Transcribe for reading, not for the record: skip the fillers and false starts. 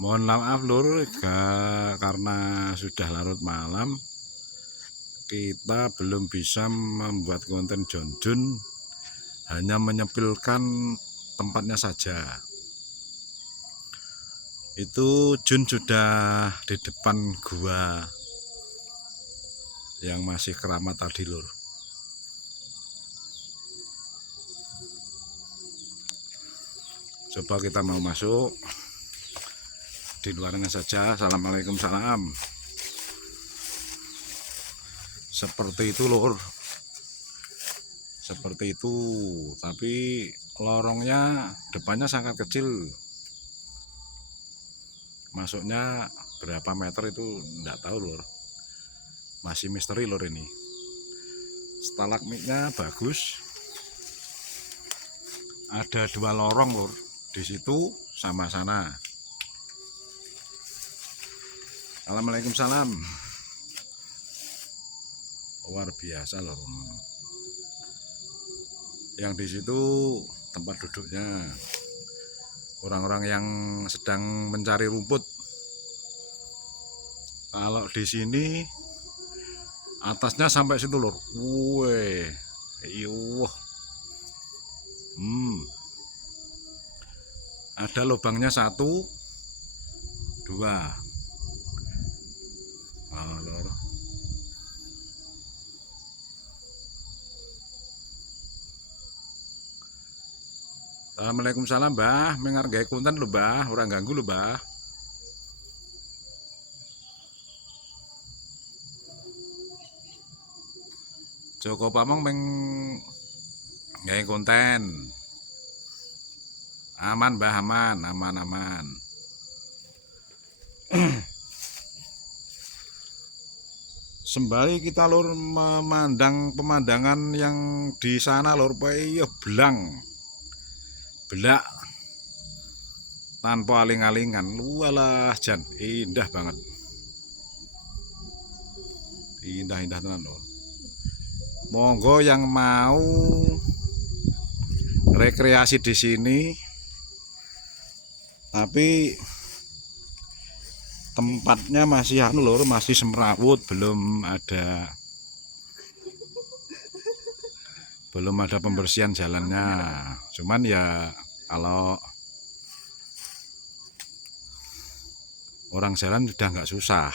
Mohon maaf lur, karena sudah larut malam, kita belum bisa membuat konten John Jun, hanya menyempilkan tempatnya saja. Itu Jun sudah di depan gua yang masih keramat tadi lur. Coba kita mau masuk di luarnya saja. Assalamualaikum salam. Seperti itu lur, seperti itu, tapi lorongnya depannya sangat kecil, masuknya berapa meter itu enggak tahu lur, masih misteri lur ini. Stalagmitnya bagus, ada 2 lorong lur, di situ sama sana. Assalamualaikum salam. Luar biasa loh. Yang di situ tempat duduknya orang-orang yang sedang mencari rumput. Kalau di sini atasnya sampai situ lor. Wih, iwah. Ada lubangnya 1, 2. Lor. Assalamualaikum salam mbah, menghargai konten lho mbah, orang ganggu lho mbah. Joko Pamong menghargai konten. Aman mbah, aman. Sembari kita lur memandang pemandangan yang di sana lur, ya belak tanpa aling-alingan. Walah jan indah banget, indah tenan lur. Monggo yang mau rekreasi di sini, tapi tempatnya masih lur, masih semrawut, belum ada pembersihan jalannya. Cuman ya kalau orang jalan sudah nggak susah.